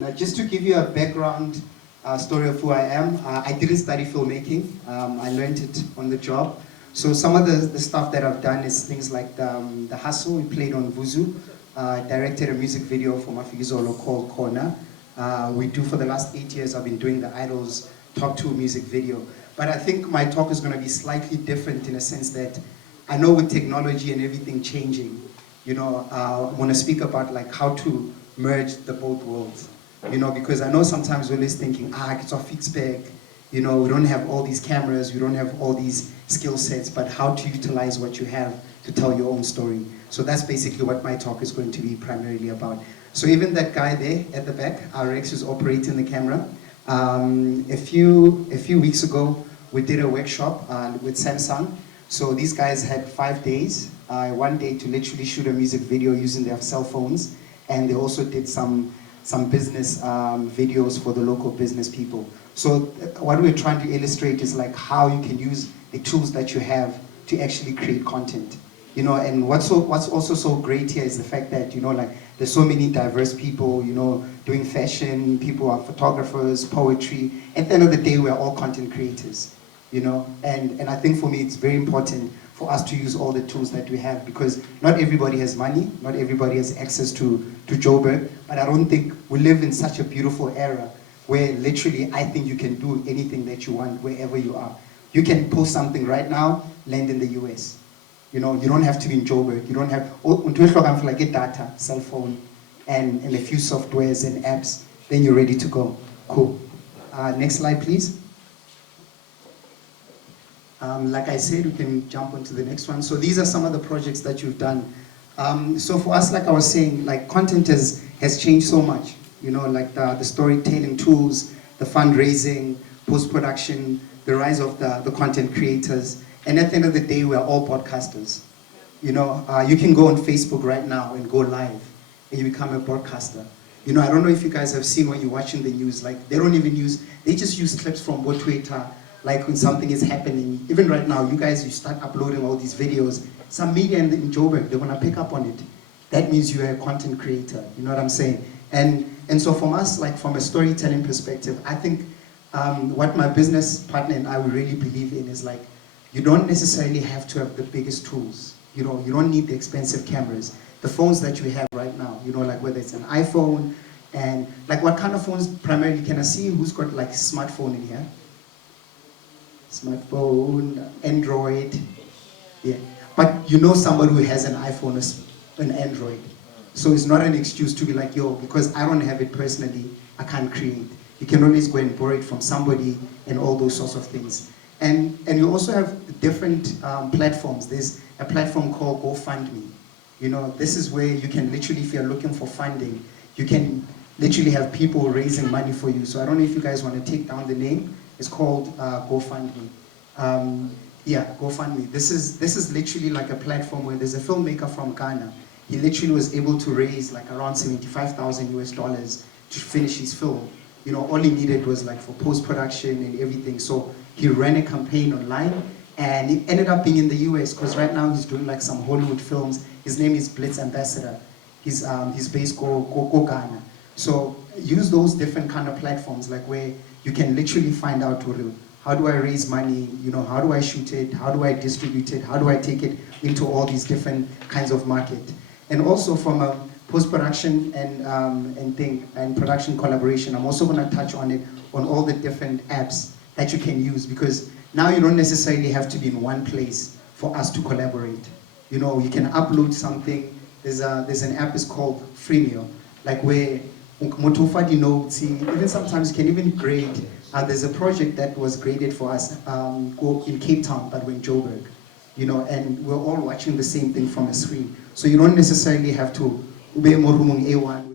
Now, just to give you a background story of who I am, I didn't study filmmaking. I learned it on the job. So some of the stuff that I've done is things like the Hustle. We played on Vuzu. Directed a music video for Mafigizolo called Corner. We do for the last 8 years, I've been doing the Idols Top 2 music video. But I think my talk is going to be slightly different in a sense that I know with technology and everything changing, you know, I want to speak about like how to merge the both worlds. You know, because I know sometimes we're always thinking, it's a fixed bag, you know, we don't have all these cameras, we don't have all these skill sets, but how to utilize what you have to tell your own story. So that's basically what my talk is going to be primarily about. So even that guy there at the back, our Rex who's operating the camera, a few weeks ago, we did a workshop with Samsung. So these guys had 5 days, one day to literally shoot a music video using their cell phones, and they also did some business videos for the local business people. So what we're trying to illustrate is like how you can use the tools that you have to actually create content. You know, and what's also so great here is the fact that, you know, like there's so many diverse people, you know, doing fashion, people are photographers, poetry. At the end of the day, we're all content creators, you know, and I think for me it's very important for us to use all the tools that we have, because not everybody has money, not everybody has access to Joburg, but I don't think we live in such a beautiful era where literally I think you can do anything that you want wherever you are. You can post something right now, land in the US. You know, you don't have to be in Joburg, you don't have, like a data, cell phone, and a few softwares and apps, then you're ready to go. Cool. Next slide, please. Like I said, we can jump onto the next one. So these are some of the projects that you've done. So for us, like I was saying, like content has changed so much. You know, like the storytelling tools, the fundraising, post-production, the rise of the content creators. And at the end of the day, we're all podcasters. You know, you can go on Facebook right now and go live and you become a broadcaster. You know, I don't know if you guys have seen when you're watching the news, like they don't even use, they just use clips from Twitter. Like when something is happening, even right now, you start uploading all these videos. Some media in Joburg, they want to pick up on it. That means you're a content creator, you know what I'm saying? And so from us, like from a storytelling perspective, I think what my business partner and I really believe in is like, you don't necessarily have to have the biggest tools. You know, you don't need the expensive cameras. The phones that you have right now, you know, like whether it's an iPhone, and like what kind of phones primarily, can I see who's got like smartphone in here? Smartphone, Android, yeah. But you know somebody who has an iPhone or an Android. So it's not an excuse to be like, yo, because I don't have it personally, I can't create. You can always go and borrow it from somebody and all those sorts of things. And you also have different platforms. There's a platform called GoFundMe. You know, this is where you can literally, if you're looking for funding, you can literally have people raising money for you. So I don't know if you guys want to take down the name. It's called GoFundMe. Yeah, GoFundMe. This is literally like a platform where there's a filmmaker from Ghana. He literally was able to raise like around $75,000 to finish his film. You know, all he needed was like for post-production and everything. So he ran a campaign online and it ended up being in the US, because right now he's doing like some Hollywood films. His name is Blitz Ambassador. He's based go Ghana. So use those different kind of platforms, like where you can literally find out how do I raise money, you know, how do I shoot it, how do I distribute it, how do I take it into all these different kinds of market. And also from a post-production and production collaboration, I'm also going to touch on it, on all the different apps that you can use, because now you don't necessarily have to be in one place for us to collaborate. You know, you can upload something. There's an app is called Freemio, like where even sometimes you can even grade. There's a project that was graded for us in Cape Town, but we're in Joburg. You know, and we're all watching the same thing from a screen. So you don't necessarily have to be A1